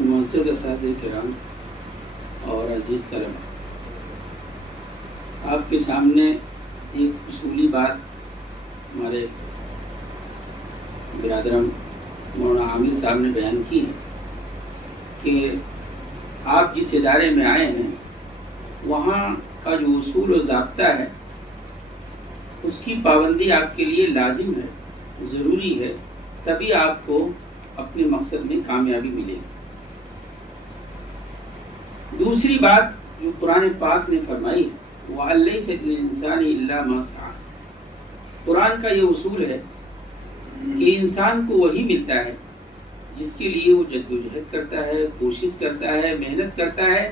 معزز اساتذہ کرام اور عزیز طلبہ، آپ کے سامنے ایک اصولی بات ہمارے برادرم مولانا عامر صاحب نے بیان کی کہ آپ جس ادارے میں آئے ہیں وہاں کا جو اصول و ضابطہ ہے اس کی پابندی آپ کے لیے لازم ہے، ضروری ہے، تبھی آپ کو اپنے مقصد میں کامیابی ملے گی۔ دوسری بات جو قرآن پاک نے فرمائی وَأَلَّيْسَ لِلْإِنسَانِ إِلَّا مَا سَعَىٰ، قرآن کا یہ اصول ہے کہ انسان کو وہی ملتا ہے جس کے لیے وہ جدوجہد کرتا ہے، کوشش کرتا ہے، محنت کرتا ہے۔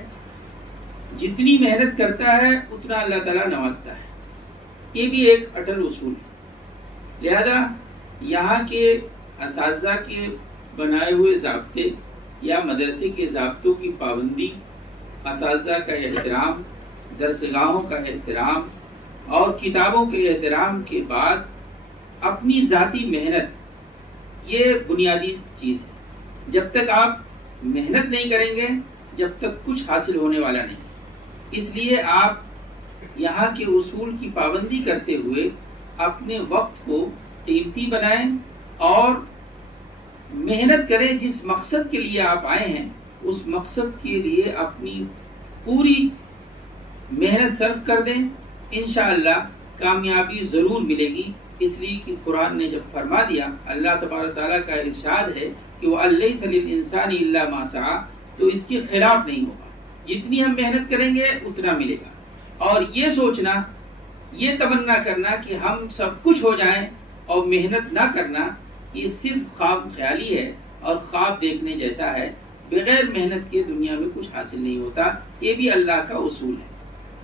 جتنی محنت کرتا ہے اتنا اللہ تعالیٰ نوازتا ہے۔ یہ بھی ایک اٹل اصول ہے۔ لہذا یہاں کے اساتذہ کے بنائے ہوئے ضابطے یا مدرسے کے ضابطوں کی پابندی، اساتذہ کا احترام، درسگاہوں کا احترام اور کتابوں کے احترام کے بعد اپنی ذاتی محنت، یہ بنیادی چیز ہے۔ جب تک آپ محنت نہیں کریں گے جب تک کچھ حاصل ہونے والا نہیں۔ اس لیے آپ یہاں کے اصول کی پابندی کرتے ہوئے اپنے وقت کو قیمتی بنائیں اور محنت کریں۔ جس مقصد کے لیے آپ آئے ہیں اس مقصد کے لیے اپنی پوری محنت صرف کر دیں، انشاءاللہ کامیابی ضرور ملے گی۔ اس لیے کہ قرآن نے جب فرما دیا، اللہ تبارک تعالیٰ کا ارشاد ہے کہ وَأَلَّيْسَ لِلْإِنسَانِ إِلَّا مَا سَعَىٰ، تو اس کے خلاف نہیں ہوگا۔ جتنی ہم محنت کریں گے اتنا ملے گا۔ اور یہ سوچنا، یہ تمنا کرنا کہ ہم سب کچھ ہو جائیں اور محنت نہ کرنا، یہ صرف خواب خیالی ہے اور خواب دیکھنے جیسا ہے۔ بغیر محنت کے دنیا میں کچھ حاصل نہیں ہوتا۔ یہ بھی اللہ کا اصول ہے۔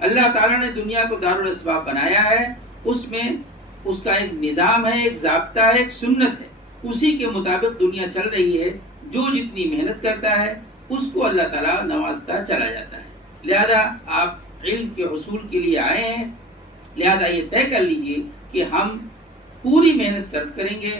اللہ تعالیٰ نے دنیا کو دارالاسباب بنایا ہے، اس میں اس کا ایک نظام ہے، ایک ضابطہ ہے، ایک سنت ہے۔ اسی کے مطابق دنیا چل رہی ہے۔ جو جتنی محنت کرتا ہے اس کو اللہ تعالیٰ نوازتا چلا جاتا ہے۔ لہذا آپ علم کے حصول کے لیے آئے ہیں، لہذا یہ طے کر لیجئے کہ ہم پوری محنت صرف کریں گے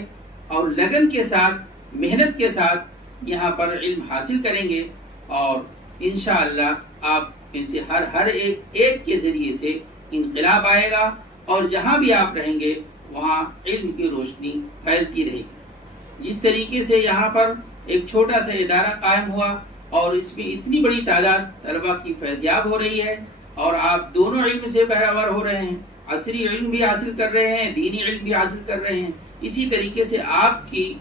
اور لگن کے ساتھ، محنت کے ساتھ یہاں پر علم حاصل کریں گے، اور انشاءاللہ آپ میں سے ہر ایک کے ذریعے سے انقلاب آئے گا، اور جہاں بھی آپ رہیں گے وہاں علم کی روشنی پھیلتی رہے گی۔ جس طریقے سے یہاں پر ایک چھوٹا سا ادارہ قائم ہوا اور اس میں اتنی بڑی تعداد طلبہ کی فیضیاب ہو رہی ہے، اور آپ دونوں علم سے بہرور ہو رہے ہیں، عصری علم بھی حاصل کر رہے ہیں، دینی علم بھی حاصل کر رہے ہیں، اسی طریقے سے آپ کی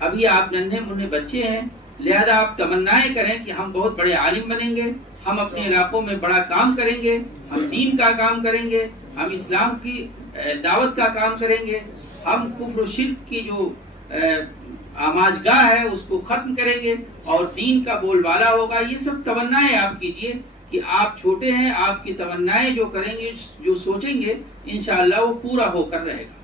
ابھی آپ ننھے منھے بچے ہیں، لہذا آپ تمنائیں کریں کہ ہم بہت بڑے عالم بنیں گے، ہم اپنے علاقوں میں بڑا کام کریں گے، ہم دین کا کام کریں گے، ہم اسلام کی دعوت کا کام کریں گے، ہم کفر و شرک کی جو آماجگاہ ہے اس کو ختم کریں گے اور دین کا بول بالا ہوگا۔ یہ سب تمنائیں آپ کیجئے کہ آپ چھوٹے ہیں، آپ کی تمنائیں جو کریں گے، جو سوچیں گے، انشاءاللہ وہ پورا ہو کر رہے گا۔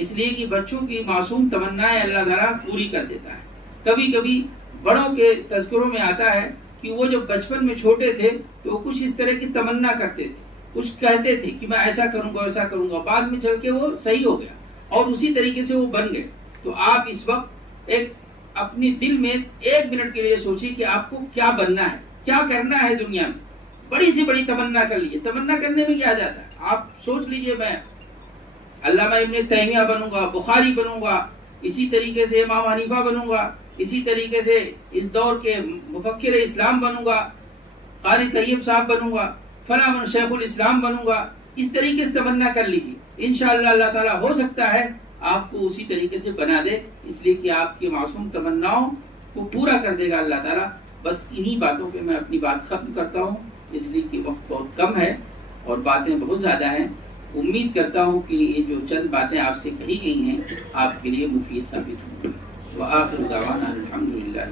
اس لیے کہ بچوں کی معصوم تمنائیں اللہ تعالیٰ پوری کر دیتا ہے۔ کبھی کبھی بڑوں کے تذکروں میں آتا ہے کہ وہ جب بچپن میں چھوٹے تھے تو کچھ اس طرح کی تمنا کرتے تھے، کچھ کہتے تھے کہ میں ایسا کروں گا ویسا کروں گا، بعد میں چل کے وہ صحیح ہو گیا اور اسی طریقے سے وہ بن گئے۔ تو آپ اس وقت ایک اپنی دل میں 1 منٹ کے لیے سوچیے کہ آپ کو کیا بننا ہے، کیا کرنا ہے دنیا میں۔ بڑی سی بڑی تمنا کر لیجیے۔ تمنا کرنے میں کیا جاتا ہے؟ آپ سوچ لیجیے میں علامہ ابن تیمیہ بنوں گا، بخاری بنوں گا، اسی طریقے سے امام حنیفہ بنوں گا، اسی طریقے سے اس دور کے مفکر اسلام بنوں گا، قاری طیب صاحب بنوں گا، فلاں من شیخ الاسلام بنوں گا۔ اس طریقے سے تمنا کر لیجیے، انشاءاللہ اللہ تعالیٰ ہو سکتا ہے آپ کو اسی طریقے سے بنا دے، اس لیے کہ آپ کی معصوم تمناؤں کو پورا کر دے گا اللہ تعالیٰ۔ بس انہی باتوں پہ میں اپنی بات ختم کرتا ہوں، اس لیے کہ وقت بہت کم ہے اور باتیں بہت زیادہ ہیں۔ امید کرتا ہوں کہ یہ جو چند باتیں آپ سے کہی گئی ہیں آپ کے لیے مفید ثابت ہوں گی۔ وآخر دعوانا الحمدللہ۔